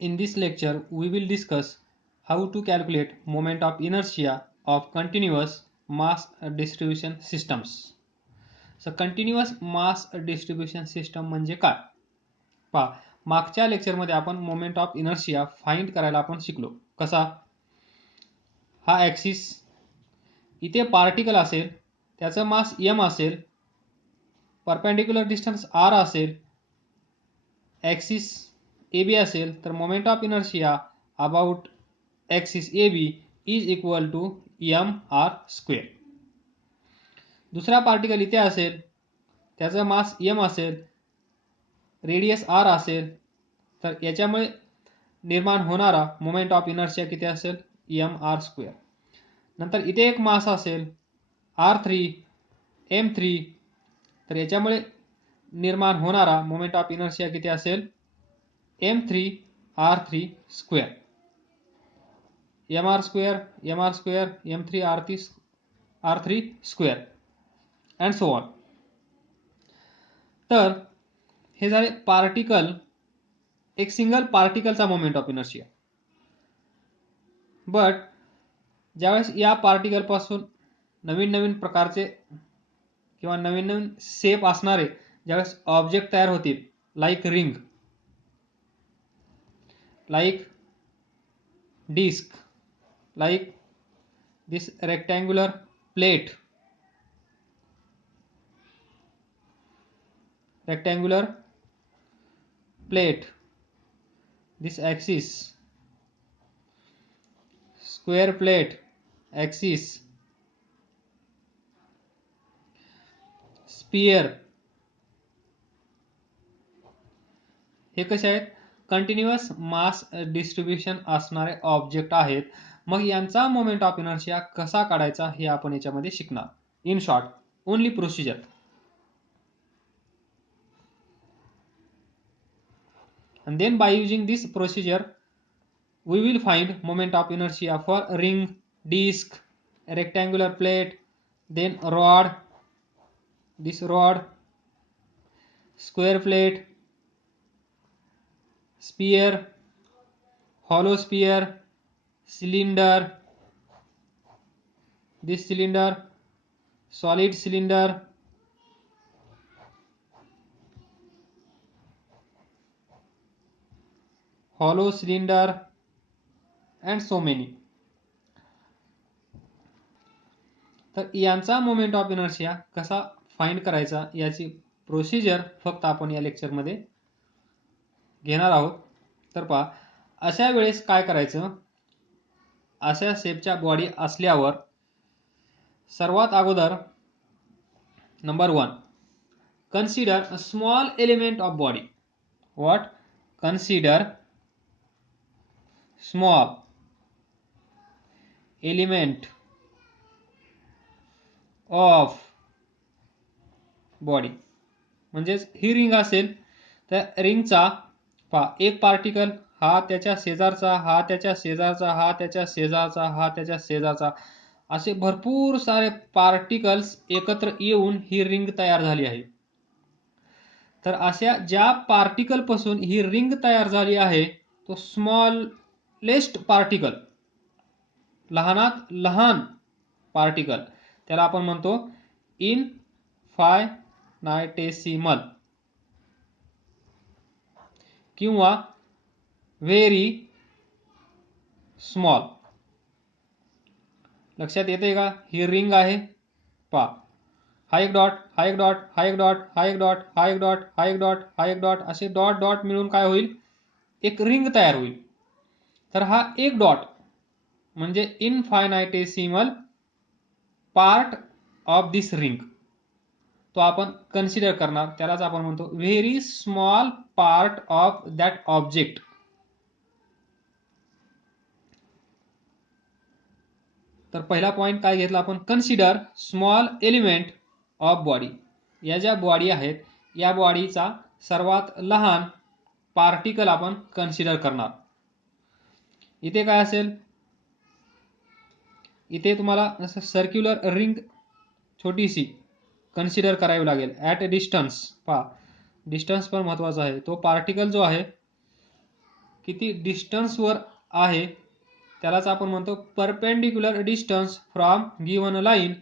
In this lecture, we will discuss how to calculate moment of inertia of continuous mass distribution systems. So continuous mass distribution system म्हणजे काय? पहा, मागच्या लेक्चरमध्ये आपण moment of inertia find करायला आपण शिकलो. कसा? हा ॲक्सिस, इथे पार्टिकल असेल, त्याचं मास m असेल, परपेंडिक्युलर डिस्टन्स r असेल, ॲक्सिस AB असेल, तर moment of inertia about axis AB is equal to mr². दुसरा पार्टिकल इथे असेल, त्याचा मास m असेल, रेडियस r असेल, तर याच्यामुळे निर्माण होणारा मोमेंट ऑफ इनर्शिया किती असेल? mr². नंतर इथे एक मास असेल r3 m3, तर याच्यामुळे निर्माण होणारा मोमेंट ऑफ इनर्शिया किती असेल? m3 r3². mr² m3 r3² and so on. तर हे झाले पार्टिकल, एक सिंगल पार्टिकलचा मोमेंट ऑफ इनर्शिया. बट ज्यावेळेस या पार्टिकलपासून नवीन नवीन प्रकारचे किंवा नवीन नवीन शेप असणारे ज्यावेळेस ऑब्जेक्ट तयार होतील, like ring, like disc, like this rectangular plate, this axis, square plate, axis, sphere, हे कसे आहेत? कंटिन्युअस मास डिस्ट्रीब्यूशन असणारे ऑब्जेक्ट आहेत. मग यांचा मोमेंट ऑफ इनर्शिया कसा काढायचा हे आपण याच्यामध्ये शिकणार. In short, only procedure. And then by using this procedure, we will find moment of inertia for ring, disc, rectangular plate, then rod, this rod, square plate, sphere, hollow sphere, cylinder, this cylinder, solid cylinder, hollow cylinder, and so many. तर यांचा moment of inertia कसा find करायचा याची procedure फक्त आपण या लेक्चरमध्ये घेणार आहोत. तर पहा, अशा वेळेस काय करायचं? अशा शेपच्या बॉडी असल्यावर सर्वात अगोदर number 1, consider a small element of body. What? Consider small element of body. म्हणजेच ही रिंग असेल, तर रिंगचा पहा, एक पार्टिकल हा त्याच्या शेजारचा, हा त्याच्या शेजारचा, हा त्याच्या शेजारचा, हा त्याच्या शेजारचा, असे भरपूर सारे पार्टिकल्स एकत्र येऊन ही रिंग तयार झाली आहे. तर अशा ज्या पार्टिकल पासून ही रिंग तयार झाली आहे, तो स्मॉलेस्ट पार्टिकल, लहानात लहान पार्टिकल, त्याला आपण म्हणतो इनफायनायटेसिमल किंवा व्हेरी स्मॉल. लक्षात येते का? ही रिंग आहे, पहा, हा एक डॉट, हा एक डॉट, हा एक डॉट, हा एक डॉट, हा एक डॉट, हा एक डॉट, हा एक डॉट, असे डॉट डॉट मिळून काय होईल? एक रिंग तयार होईल. तर हा एक डॉट म्हणजे इनफायनायटेसिमल पार्ट ऑफ दिस रिंग, तो आपण कन्सिडर करणार. त्यालाच आपण म्हणतो very small part of that object. तर पहिला पॉइंट काय घेतला आपण? Consider small element of body. या ज्या बॉडी आहेत, या बॉडीचा सर्वात लहान पार्टिकल आपण कन्सिडर करणार. इथे काय असेल? इथे तुम्हाला असं सर्क्युलर रिंग छोटीशी कन्सिडर करावी लागेल ॲट अ डिस्टन्स. पहा, डिस्टन्स पण महत्त्वाचा आहे. तो पार्टिकल जो आहे किती डिस्टन्सवर आहे त्यालाच आपण म्हणतो perpendicular distance from given line.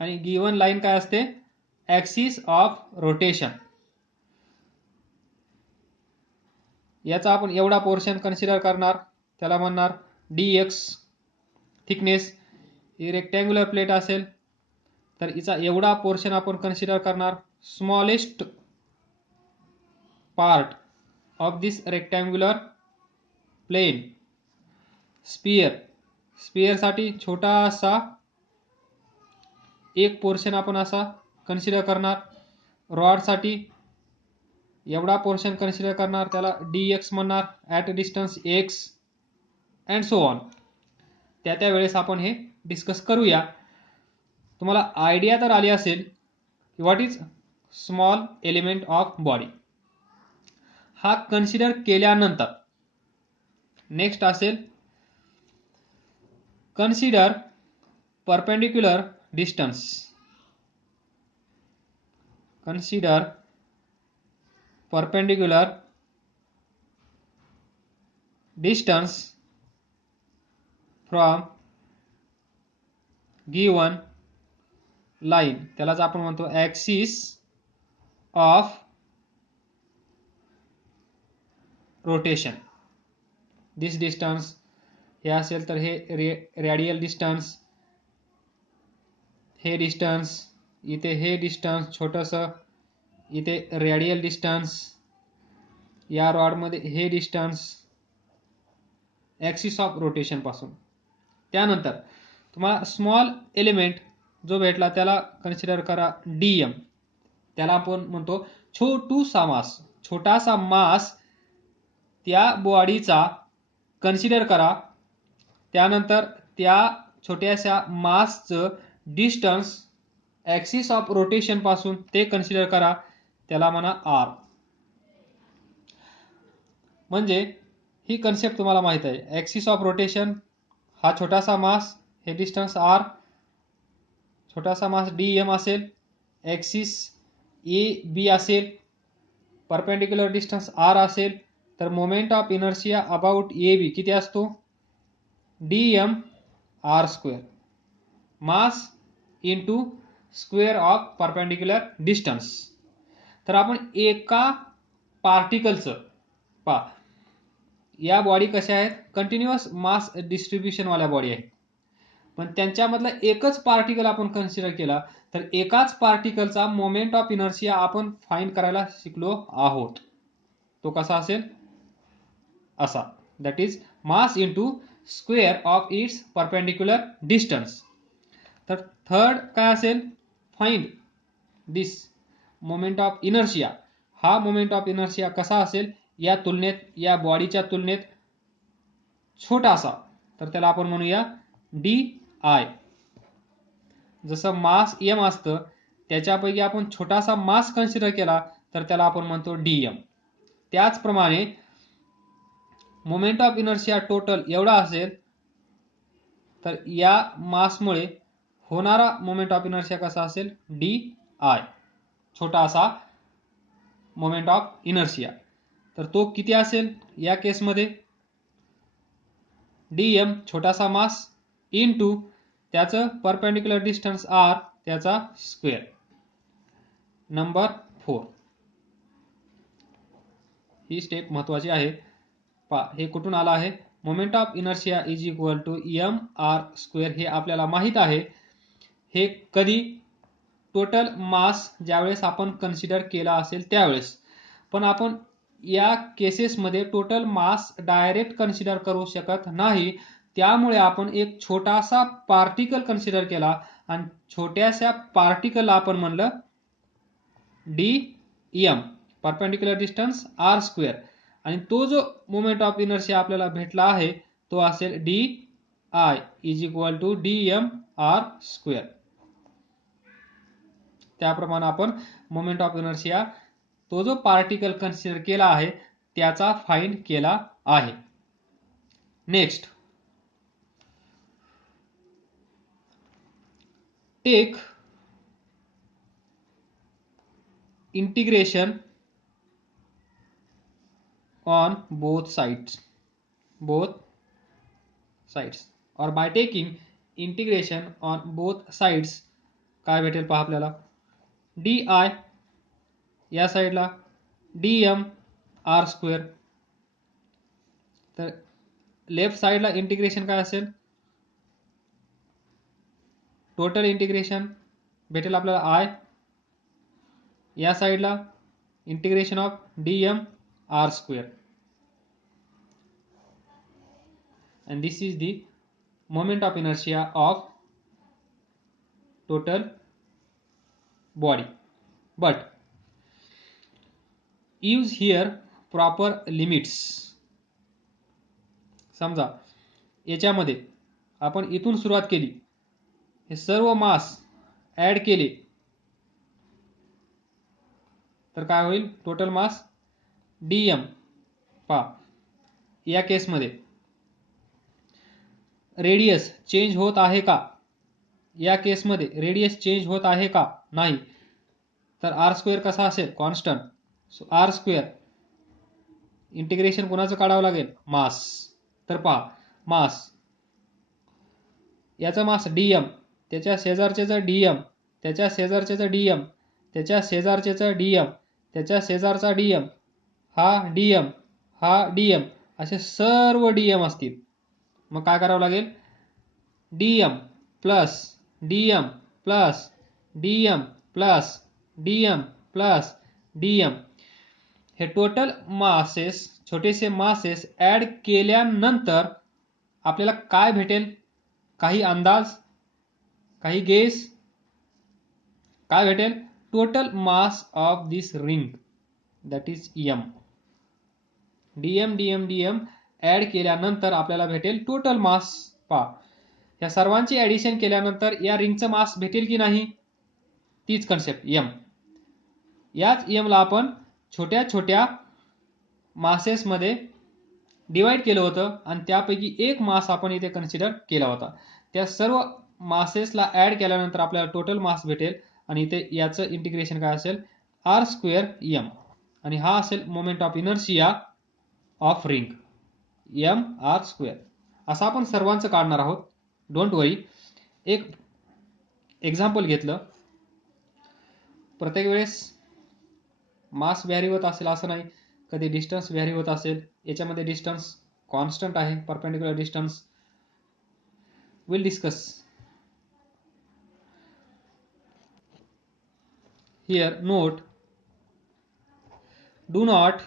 आणि गिवन लाईन काय असते? Axis of rotation. याचा आपण एवढा पोर्शन कन्सिडर करणार, त्याला म्हणणार dx. थिकनेस ही रेक्टँग्युलर प्लेट असेल तर हिचा एवढा पोर्शन आपण कन्सिडर करणार. Smallest part of this rectangular plane. स्पियरसाठी छोटासा एक पोर्शन आपण असा कन्सिडर करणार. रॉडसाठी एवढा पोर्शन कन्सिडर करणार, त्याला dx म्हणणार at distance x and so on. त्या वेळेस आपण हे डिस्कस करूया. तुम्हाला आयडिया तर आली असेल की what is small element of body. हा कन्सिडर केल्यानंतर नेक्स्ट असेल consider perpendicular distance. Consider perpendicular distance from given line. त्यालाच आपण म्हणतो axis of rotation. This distance हे असेल तर हे रेडियल डिस्टन्स, हे डिस्टन्स, इथे हे डिस्टन्स छोटंसं, इथे रेडियल डिस्टन्स, या रॉडमध्ये हे डिस्टन्स ॲक्सिस ऑफ रोटेशन पासून. त्यानंतर तुम्हाला स्मॉल एलिमेंट जो भेटला त्याला कन्सिडर करा dm. त्याला आपण म्हणतो छोटासा मास त्या बॉडीचा कन्सिडर करा. त्यानंतर त्या छोट्याशा मासचं डिस्टन्स ॲक्सिस ऑफ रोटेशन पासून ते कन्सिडर करा, त्याला म्हणा r. म्हणजे ही कन्सेप्ट तुम्हाला माहित आहे. ॲक्सिस ऑफ रोटेशन हा छोटासा मास, हे डिस्टन्स r, छोटासा मास dm असेल, ॲक्सिस AB असेल, परपेंडिक्युलर डिस्टन्स r असेल, तर moment of inertia about AB किती असतो? dm r². Mass into square of perpendicular distance. तर आपण एका पार्टिकलचं पहा, या बॉडी कशा आहेत? कंटिन्युअस मास डिस्ट्रीब्युशन वाल्या बॉडी आहेत. पण त्यांच्यामधला एकच पार्टिकल आपण कन्सिडर केला तर एकाच पार्टिकलचा मोमेंट ऑफ इनर्शिया आपण फाइंड करायला शिकलो आहोत. तो कसा असेल? असा. That is mass into square of its perpendicular distance. तर थर्ड काय असेल? Find this moment of inertia. हा मोमेंट ऑफ इनर्शिया कसा असेल? या तुलनेत, या बॉडीच्या तुलनेत छोटासा, तर त्याला आपण म्हणूया डी आय. जसं मास m असतं त्याच्यापैकी आपण छोटासा मास कन्सिडर केला तर त्याला आपण म्हणतो dm. त्याचप्रमाणे मोमेंट ऑफ इनर्शिया टोटल एवढा असेल तर या मासमुळे होणारा मोमेंट ऑफ इनर्शिया कसा असेल? डी आय, छोटासा मोमेंट ऑफ इनर्शिया. तर तो किती असेल या केसमध्ये? dm छोटासा मास इंटू त्याचं परपेंडिक्युलर डिस्टन्स r, त्याचा स्क्वेअर. नंबर 4 ही स्टेप महत्वाची आहे. पहा हे कुठून आला आहे? Moment of inertia is equal to mr². हे आपल्याला माहित आहे. हे कधी? टोटल मास ज्यावेळेस आपण कन्सिडर केला असेल त्यावेळेस. पण आपण या केसेसमध्ये टोटल मास डायरेक्ट कन्सिडर करू शकत नाही. त्यामुळे आपण एक छोटासा पार्टिकल कन्सिडर केला आणि छोट्याशा पार्टिकलला आपण म्हणलं dm, परपेंडिक्युलर डिस्टन्स r². आणि तो जो मोमेंट ऑफ इनर्शिया आपल्याला भेटला आहे तो असेल d I is equal to dm r². त्याप्रमाणे आपण मोमेंट ऑफ इनर्शिया तो जो पार्टिकल कन्सिडर केला आहे त्याचा फाइंड केला आहे. Next, take integration on both sides. both sides, or by taking integration on both sides काय भेटेल पहा आपल्याला, डी आय या साईडला dm r स्क्वेअर, तर लेफ्ट साईडला इंटिग्रेशन काय असेल, टोटल इंटिग्रेशन भेटेल आपल्याला आय, या साईडला integration of dm r square, and this is the moment of inertia of total body. But use here proper limits. समजा याच्यामध्ये आपण इथून सुरुवात केली, हे सर्व मास ऍड केले तर काय होईल, टोटल मास dm. पहा या केसमध्ये रेडियस चेंज होत आहे का, या केसमध्ये रेडियस चेंज होत आहे का, नाही, तर आर स्क्वेअर कसा असेल, constant. So R square integration कोणाचं काढावं लागेल, मास. तर पहा मास, याचा मास dm, त्याच्या शेजारचेचा dm, त्याच्या शेजारचेचा dm, त्याच्या शेजारचेचा dm, त्याच्या शेजारचा dm, हा dm, हा dm, असे सर्व dm असतील. मग काय करावं लागेल, dm plus dm plus dm plus dm plus dm, हे टोटल मासेस, छोटेसे मासेस ऍड केल्यानंतर आपल्याला काय भेटेल, काही अंदाज, काही गेस, काय भेटेल, total mass of this ring, that is m. dm dm dm add केल्यानंतर आपल्याला भेटेल टोटल मास. पहा या सर्वांची ऍडिशन केल्यानंतर या रिंगचं मास भेटेल की नाही, तीच कन्सेप्ट m. याच m ला आपण छोट्या छोट्या मासेस मध्ये डिवाइड केलं होतं आणि त्यापैकी एक मास आपण इथे कन्सिडर केला होता. त्या सर्व मासेसला ऍड केल्यानंतर आपल्याला टोटल मास भेटेल आणि इथे याचं इंटिग्रेशन काय असेल, आर स्क्वेअर m, आणि हा असेल moment of inertia of ring, m r square. असं आपण सर्वांचं काढणार आहोत, डोंट वरी. एक एक्झाम्पल घेतलं, प्रत्येक वेळेस मास व्हॅरी होत असेल असं नाही, कधी डिस्टन्स व्हॅरी होत असेल. याच्यामध्ये डिस्टन्स कॉन्स्टंट आहे, perpendicular distance. Will discuss here. Note, do not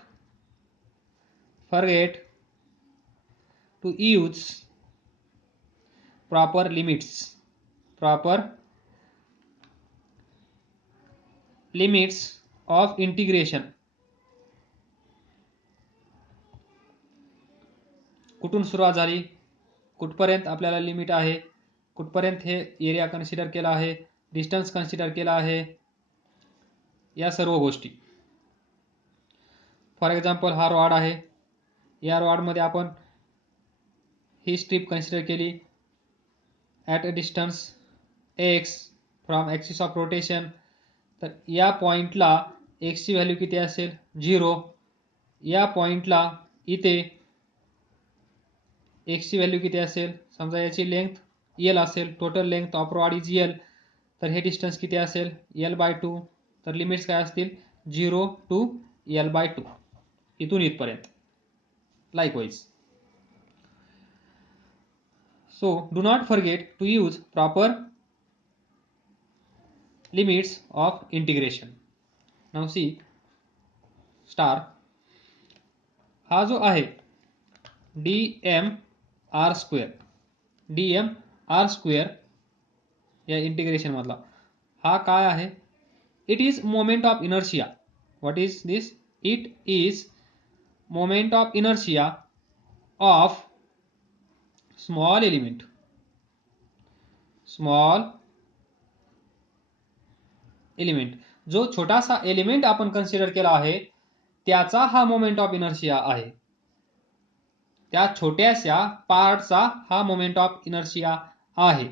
forget to use proper limits of integration. कुठून सुरुवात झाली, कुठपर्यंत आपल्याला लिमिट आहे, कुठपर्यंत हे एरिया कन्सिडर केला आहे, डिस्टन्स कन्सिडर केला आहे, या सर्व गोष्टी. फॉर एक्झाम्पल हा रॉड आहे, या रॉडमध्ये आपण ही स्ट्रीप कन्सिडर केली at a distance x from axis of rotation. तर या पॉइंटला x ची व्हॅल्यू किती असेल, 0. या पॉइंटला इथे x ची व्हॅल्यू किती असेल, समजा याची लेंथ l असेल, total length of rod is l, तर हे डिस्टन्स किती असेल, l/2. तर लिमिट्स काय असतील, 0 टू l/2, इथून इथपर्यंत. Likewise. So do not forget to use proper limits of integration. Now see, star, हा जो आहे dm r square, dm r square या इंटिग्रेशन मधला हा काय आहे, it is moment of inertia. What is this, it is moment of inertia of small element, जो छोटासा एलिमेंट आपण कन्सिडर केला आहे त्याचा हा मोमेंट ऑफ इनर्शिया आहे, त्या छोट्याशा पार्टचा हा मोमेंट ऑफ इनर्शिया आहे.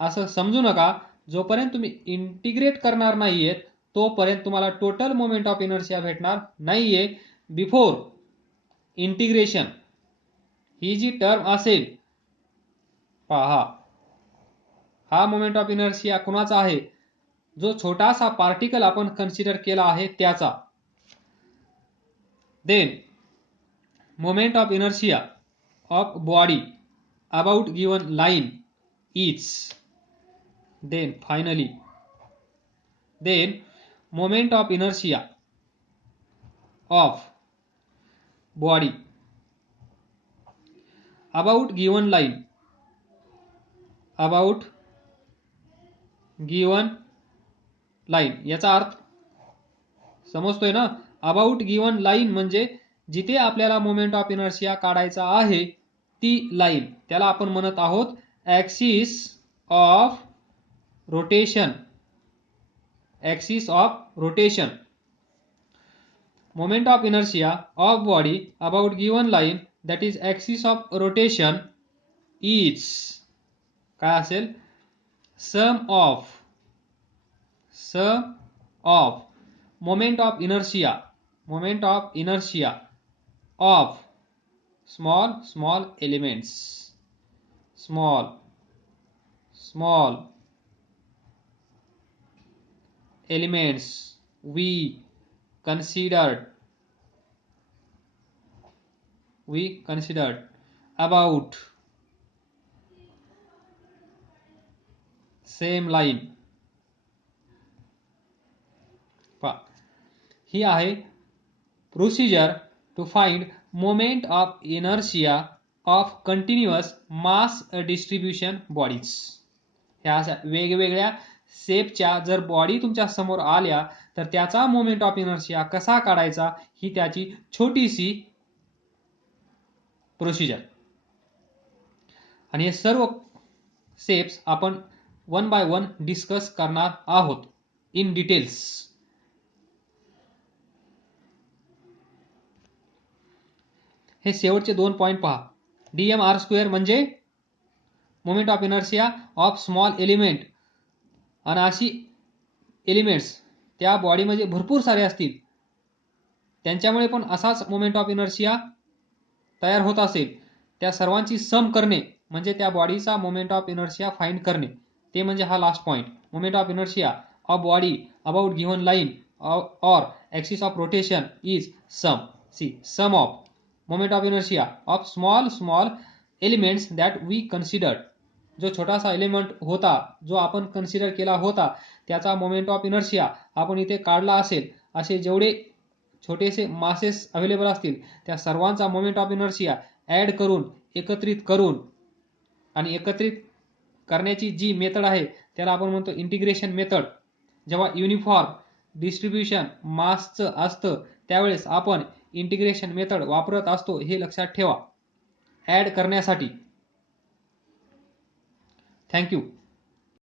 असं समजू नका, जोपर्यंत तुम्ही इंटिग्रेट करणार नाहीये तोपर्यंत तुम्हाला टोटल मोमेंट ऑफ इनर्शिया भेटणार नाहीये. बिफोर इंटिग्रेशन ही जी टर्म असेल, पहा हा मोमेंट ऑफ इनर्शिया कुणाचा आहे, जो छोटासा पार्टिकल आपण कन्सिडर केला आहे त्याचा. Then moment of inertia of body about given line is. Then finally moment of inertia of body about given line, about given line याचा अर्थ समजतोय ना. अबाउट गिवन लाइन म्हणजे जिथे आपल्याला मोमेंट ऑफ इनर्शिया काढायचा आहे ती लाइन, त्याला आपण म्हणत आहोत axis of rotation. Axis of rotation. Moment of inertia of body about given line that is axis of rotation is काय असेल, sum of moment of inertia of small elements we considered about same line. ही आहे procedure to find moment of inertia of continuous mass distribution bodies. ह्या अशा वेगवेगळ्या शेपच्या जर body तुमच्या समोर आल्या तर त्याचा मोमेंट ऑफ इनर्शिया कसा काढायचा ही त्याची छोटीशी प्रोसिजर. आणि हे सर्व शेप्स आपण वन बाय वन डिस्कस करणार आहोत इन डिटेल्स. हे शेवटचे 2 पॉइंट पहा. dmr² म्हणजे moment of inertia of small element. आणि अशी एलिमेंट्स त्या बॉडीमध्ये भरपूर सारे असतील, त्यांच्यामुळे पण असाच मोमेंट ऑफ इनर्शिया तयार होत असेल. त्या सर्वांची सम करणे म्हणजे त्या बॉडीचा मोमेंट ऑफ इनर्शिया फाइंड करणे, ते म्हणजे हा last point. Moment of inertia of body about given line और axis of rotation is sum of moment of inertia of small elements that we considered. जो छोटासा एलिमेंट होता जो आपण कन्सिडर केला होता त्याचा मोमेंट ऑफ इनर्शिया आपण इथे काढला असेल. असे जेवढे छोटेसे मासेस अवेलेबल असतील त्या सर्वांचा मोमेंट ऑफ इनर्शिया ॲड करून एकत्रित करून, आणि एकत्रित करण्याची जी मेथड आहे त्याला आपण म्हणतो इंटिग्रेशन मेथड. जेव्हा युनिफॉर्म डिस्ट्रीब्युशन मासचं असतं त्यावेळेस आपण इंटिग्रेशन मेथड वापरत असतो, हे लक्षात ठेवा ॲड करण्यासाठी. थँक्यू.